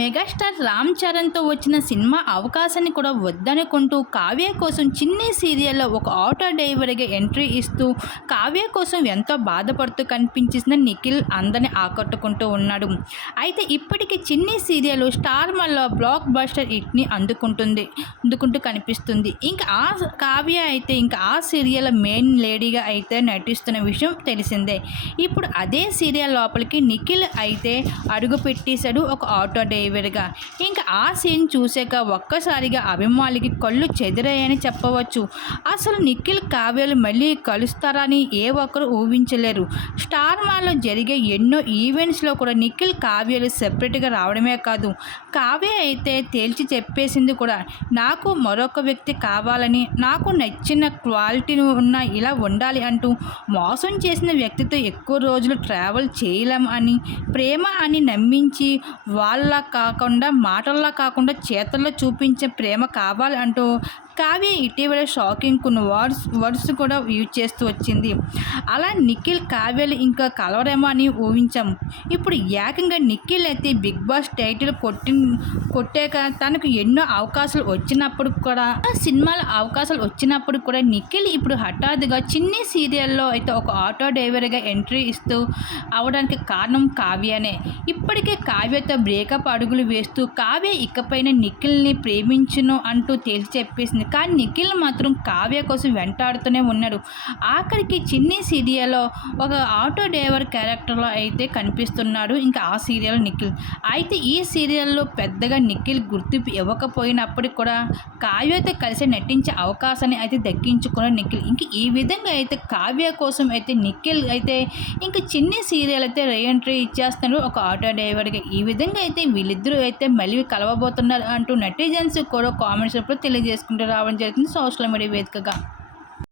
Megastar Ram చరణ్తో వచ్చిన cinema అవకాశాన్ని కూడా వద్దనుకుంటూ కావ్య కోసం చిన్ని సీరియల్లో ఒక ఆటో డ్రైవర్గా ఎంట్రీ ఇస్తూ కావ్య కోసం ఎంతో బాధపడుతూ కనిపించిన నిఖిల్ అందరిని ఆకట్టుకుంటూ ఉన్నాడు. అయితే ఇప్పటికీ చిన్ని సీరియల్ స్టార్ మల్ల బ్లాక్ బస్టర్ హిట్ని అందుకుంటుంది అందుకుంటూ కనిపిస్తుంది. ఇంకా ఆ కావ్య అయితే ఇంకా ఆ సీరియల్ మెయిన్ లేడీగా అయితే నటిస్తున్న విషయం తెలిసిందే. ఇప్పుడు అదే సీరియల్ లోపలికి నిఖిల్ అయితే అడుగు పెట్టేశాడు ఒక ఆటో డ్రైవర్గా ఇంకా ఆ సీన్ చూసాక ఒక్కసారిగా అభిమానులకి కళ్ళు చెదిరాయని చెప్పవచ్చు. అసలు నిఖిల్ కావ్యాలు మళ్ళీ కలుస్తారని ఏ ఒక్కరు ఊహించలేరు. స్టార్ మాల్లో జరిగే ఎన్నో ఈవెంట్స్లో కూడా నిఖిల్ కావ్యాలు సెపరేట్గా రావడమే కాదు కావ్య అయితే తేల్చి చెప్పేసింది కూడా. నాకు మరొక వ్యక్తి కావాలని నాకు నచ్చిన క్వాలిటీ ఉన్న ఇలా ఉండాలి అంటూ మోసం చేసిన వ్యక్తితో ఎక్కువ రోజులు ట్రావెల్ చేయలేం అని ప్రేమ అని నమ్మించి వాళ్ళ కాకుండా మాటల్లో కాకుండా చేతల్లో చూపించే ప్రేమ కావాలి అంటూ కావ్య ఇటీవల షాకింగ్ కొన్ని వర్డ్స్ వర్డ్స్ కూడా యూజ్ చేస్తూ వచ్చింది. అలా నిఖిల్ కావ్యలు ఇంకా కలవరేమో అని ఊహించాం. ఇప్పుడు ఏకంగా నిఖిల్ అయితే బిగ్ బాస్ టైటిల్ కొట్టి కొట్టాక తనకు ఎన్నో అవకాశాలు వచ్చినప్పుడు కూడా సినిమాల అవకాశాలు వచ్చినప్పుడు కూడా నిఖిల్ ఇప్పుడు హఠాత్తుగా చిన్ని సీరియల్లో అయితే ఒక ఆటో డ్రైవర్గా ఎంట్రీ ఇస్తూ అవడానికి కారణం కావ్యనే. ఇప్పటికే కావ్యతో బ్రేకప్ అడుగులు వేస్తూ కావ్య ఇకపైన నిఖిల్ని ప్రేమించును అంటూ తేల్చి చెప్పేసింది కానీ నిఖిల్ మాత్రం కావ్య కోసం వెంటాడుతూనే ఉన్నాడు. ఆఖరికి చిన్ని సీరియల్లో ఒక ఆటో డ్రైవర్ క్యారెక్టర్లో అయితే కనిపిస్తున్నాడు ఇంకా ఆ సీరియల్ నిఖిల్. అయితే ఈ సీరియల్లో పెద్దగా నిఖిల్ గుర్తింపు ఇవ్వకపోయినప్పటికీ కూడా కావ్యతో కలిసి నటించే అవకాశాన్ని అయితే దక్కించుకున్న నిఖిల్. ఇంక ఈ విధంగా అయితే కావ్య కోసం అయితే నిఖిల్ అయితే ఇంకా చిన్ని సీరియల్ అయితే రీఎంట్రీ ఇచ్చేస్తున్నాడు ఒక ఆటో డ్రైవర్గా ఈ విధంగా అయితే వీళ్ళిద్దరూ అయితే మళ్ళీ కలవబోతున్నారు అంటూ నెటిజన్స్ కూడా కామెంట్స్ తెలియజేసుకుంటారు రావడం జరుగుతుంది. సోషల్ మీడియా వేదికగా.